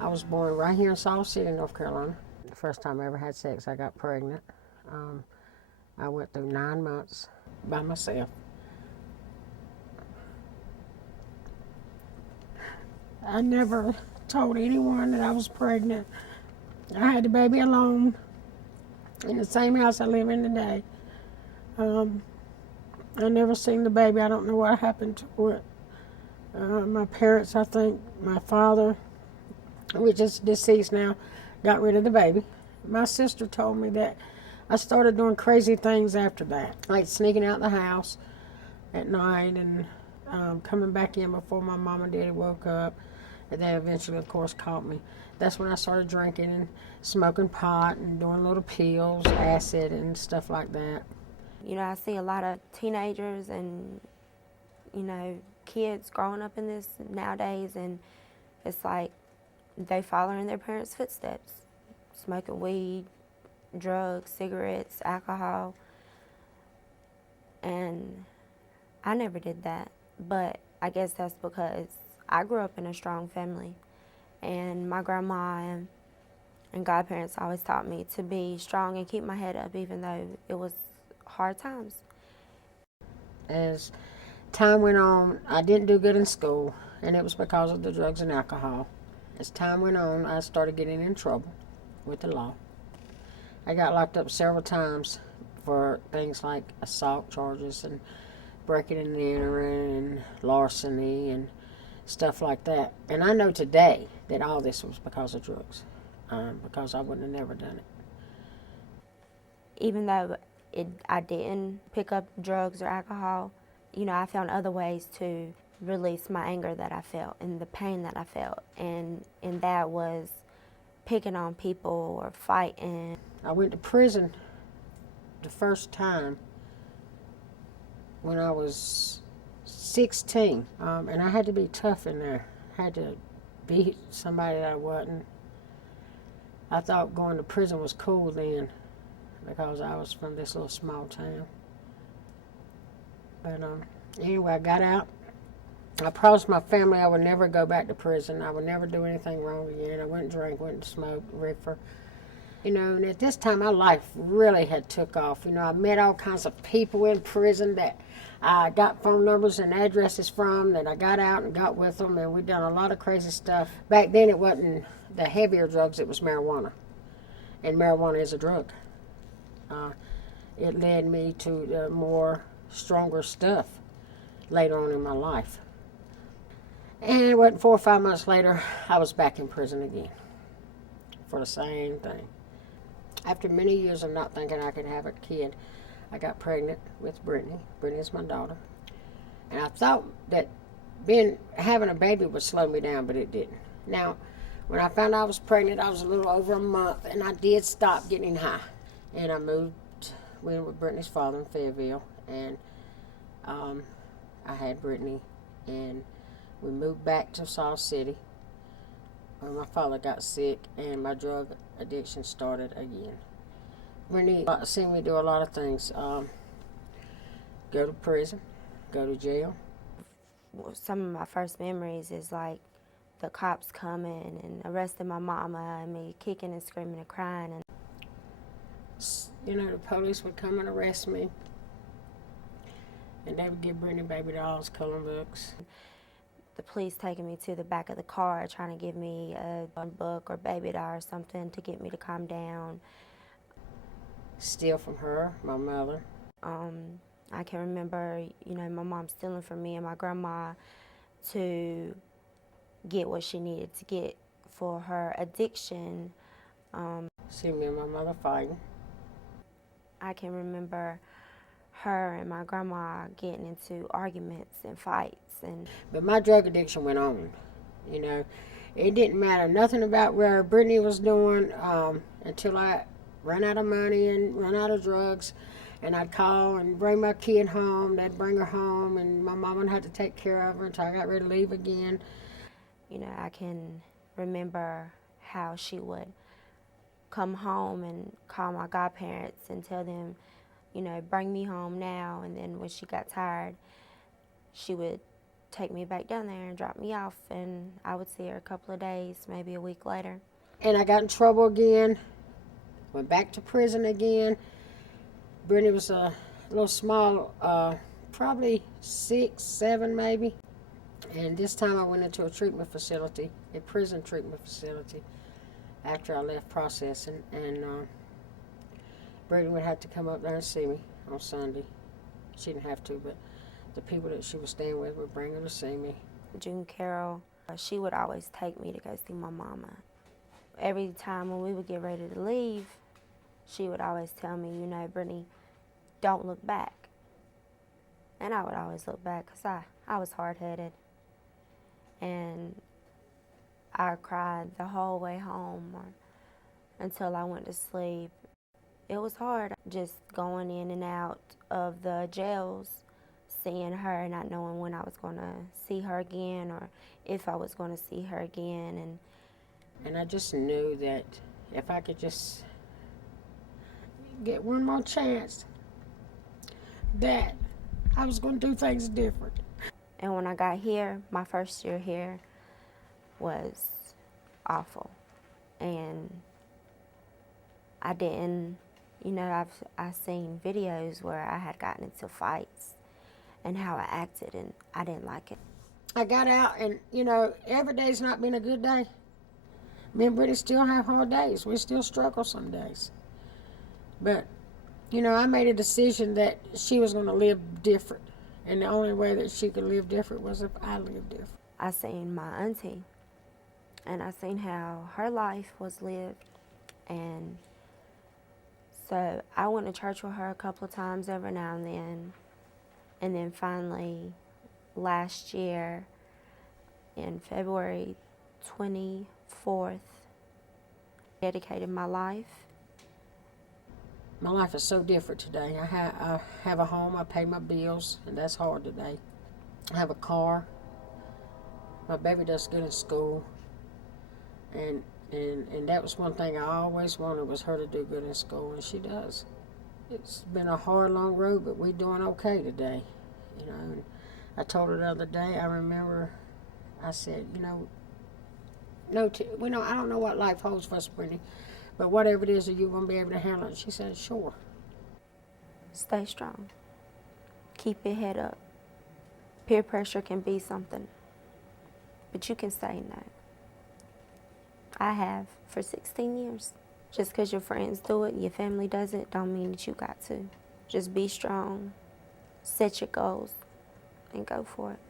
I was born right here in Salt City, North Carolina. The first time I ever had sex, I got pregnant. Um, I went through 9 months by myself. I never told anyone that I was pregnant. I had the baby alone in the same house I live in today. Um, I never seen the baby. I don't know what happened to it. My parents, I think, my father, which is deceased now, got rid of the baby. My sister told me that I started doing crazy things after that, like sneaking out the house at night and coming back in before my mom and daddy woke up. And they eventually, of course, caught me. That's when I started drinking and smoking pot and doing little pills, acid, and stuff like that. You know, I see a lot of teenagers and, you know, kids growing up in this nowadays, and it's like they follow in their parents' footsteps, smoking weed, drugs, cigarettes, alcohol. And I never did that, but I guess that's because I grew up in a strong family, and my grandma and godparents always taught me to be strong and keep my head up even though it was hard times. As time went on, I didn't do good in school, and it was because of the drugs and alcohol. As time went on, I started getting in trouble with the law. I got locked up several times for things like assault charges and breaking and entering and larceny and stuff like that. And I know today that all this was because of drugs, because I wouldn't have never done it. Even though I didn't pick up drugs or alcohol, you know, I found other ways to release my anger that I felt and the pain that I felt. And that was picking on people or fighting. I went to prison the first time when I was 16, and I had to be tough in there. I had to beat somebody that I wasn't. I thought going to prison was cool then because I was from this little small town. But anyway, I got out. I promised my family I would never go back to prison. I would never do anything wrong again. I wouldn't drink, wouldn't smoke, reefer. You know, and at this time, my life really had took off. You know, I met all kinds of people in prison that I got phone numbers and addresses from that I got out and got with them, and we done a lot of crazy stuff. Back then, it wasn't the heavier drugs, it was marijuana. And marijuana is a drug. It led me to the more stronger stuff later on in my life. And it wasn't 4 or 5 months later, I was back in prison again for the same thing. After many years of not thinking I could have a kid, I got pregnant with Brittany. Brittany is my daughter. And I thought that having a baby would slow me down, but it didn't. Now, when I found out I was pregnant, I was a little over a month, and I did stop getting high. And I went with Brittany's father in Fayetteville, and I had Brittany, and we moved back to Salt City when my father got sick and my drug addiction started again. Brittany seen me do a lot of things. Go to prison, go to jail. Some of my first memories is like the cops coming and arresting my mama and me kicking and screaming and crying. And you know, the police would come and arrest me, and they would give Brittany baby dolls, coloring books. The police taking me to the back of the car trying to give me a book or baby doll or something to get me to calm down. Steal from her, my mother. I can remember, you know, my mom stealing from me and my grandma to get what she needed to get for her addiction. See me and my mother fighting. I can remember her and my grandma getting into arguments and fights. But my drug addiction went on. You know, it didn't matter nothing about where Brittany was doing until I ran out of money and ran out of drugs. And I'd call and bring my kid home. They'd bring her home, and my mama had to take care of her until I got ready to leave again. You know, I can remember how she would come home and call my godparents and tell them, you know, bring me home now. And then when she got tired, she would take me back down there and drop me off, and I would see her a couple of days, maybe a week later. And I got in trouble again, went back to prison again. Brittany was a little small, probably 6, 7 maybe. And this time I went into a treatment facility, a prison treatment facility, after I left processing. And Brittany would have to come up there and see me on Sunday. She didn't have to, but the people that she was staying with would bring her to see me. June Carroll, she would always take me to go see my mama. Every time when we would get ready to leave, she would always tell me, you know, Brittany, don't look back. And I would always look back because I was hard-headed. And I cried the whole way home until I went to sleep. It was hard just going in and out of the jails, seeing her, not knowing when I was going to see her again or if I was going to see her again. And I just knew that if I could just get one more chance, that I was going to do things different. And when I got here, my first year here was awful. And I didn't, you know, I've seen videos where I had gotten into fights and how I acted, and I didn't like it. I got out, and, you know, every day's not been a good day. Me and Brittany still have hard days. We still struggle some days. But, you know, I made a decision that she was going to live different. And the only way that she could live different was if I lived different. I seen my auntie, and I seen how her life was lived. And so I went to church with her a couple of times every now and then. And then finally, last year, in February 24th, dedicated my life. My life is so different today. I have a home, I pay my bills, and that's hard today. I have a car. My baby does good in school. And that was one thing I always wanted, was her to do good in school, and she does. It's been a hard, long road, but we're doing okay today. You know, and I told her the other day, I remember, I said, you know, I don't know what life holds for us, Brittany, but whatever it is, are you going to be able to handle it? She said, sure. Stay strong. Keep your head up. Peer pressure can be something, but you can say no. I have for 16 years. Just because your friends do it, your family does it, don't mean that you got to. Just be strong, set your goals, and go for it.